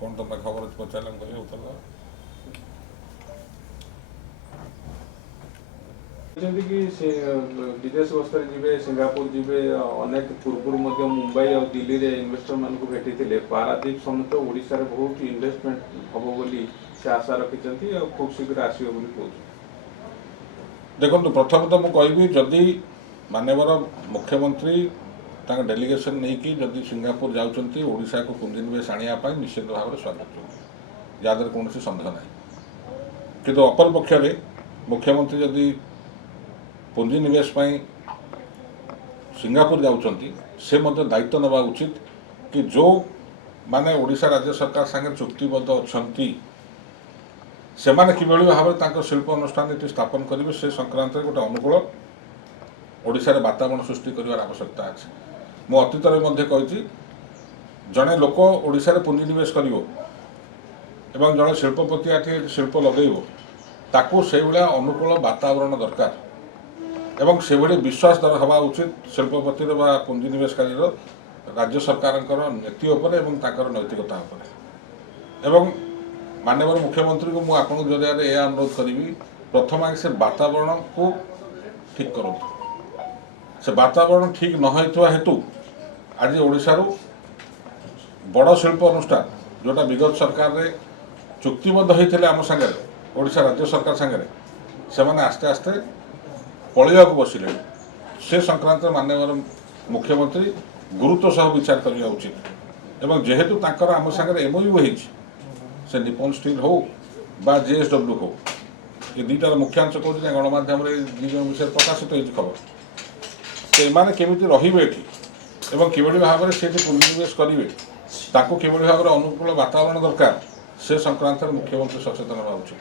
कौन तुम खबर पचारे उत्तर कि विदेश गस्तर जी सिंगापुर जी अनेक पूर्व मुंबई और दिल्ली रे इन्वेस्टर मान भेटी पारादीप समेत ओडिशा बहुत इन्वेस्टमेंट हम बोली से आशा रखिंट और खूब शीघ्र आसो कह देखो प्रथम तो मुझे कहबी जदि मानवर मुख्यमंत्री डेलीगेशन नहीं कि जदि सिंगापुर जाऊँगी ओडिशा को पुंजीनिवेश आने निश्चित भाव में स्वागत जहाँद्वारा कौन सन्देह ना किंतु अपर पक्ष मुख्यमंत्री जदि पुंजीनिवेश सिंगापुर जाऊँगी से दायित्व नवा उचित कि जो माने ओडिशा राज्य सरकार संगे चुक्तिबद्ध अच्छा से किभली भाव में शिल्प अनुष्ठान ये स्थापन करेंगे से संक्रांत गोटे अनुकूल ओडिशा रे वातावरण सृष्टि कर आवश्यकता अच्छे मु अतीत में जड़े लोक ओडिशा रे पुंजीनिवेश कर जड़े शिल्पपति आठे शिल्प लगेब ताकू से भाया अनुकूल वातावरण दरकार एवं से भाई विश्वास हवा उचित शिल्पपति पुंजीनिवेशकारी राज्य सरकार नीति एवं नैतिकता एवं माननीय मुख्यमंत्री को मुझे जरिए यह अनुरोध करी प्रथम आगे से वातावरण को ठीक करूँ से वातावरण ठीक न होता हेतु आज ओडिशारू बड़ शिल्प अनुष्ठान जोटा विगत सरकार रे चुक्तिबद्ध होते आम सागर ओडिशा राज्य सरकार सागर से मैंने आस्ते आस्ते पलैया को बसिले से संक्रांत माननीय मुख्यमंत्री गुरुत्व सह विचार करने उचित एवं जेहेतु तांकर आम सागर एमओयू होती से निपन स्टील हो बा जेएसडब्ल्यू हो ये दुईटार मुख्यांश कौन गणमाध्यम विषय प्रकाशित होती खबर तो एमाने केमिति रहिबे एठी एवं किभली भाव में से पुंजीनिवेश करेंगे ताकू किभली भाव में अनुकूल वातावरण दरकार से संक्रांत मुख्यमंत्री सचेतन होगा उचित।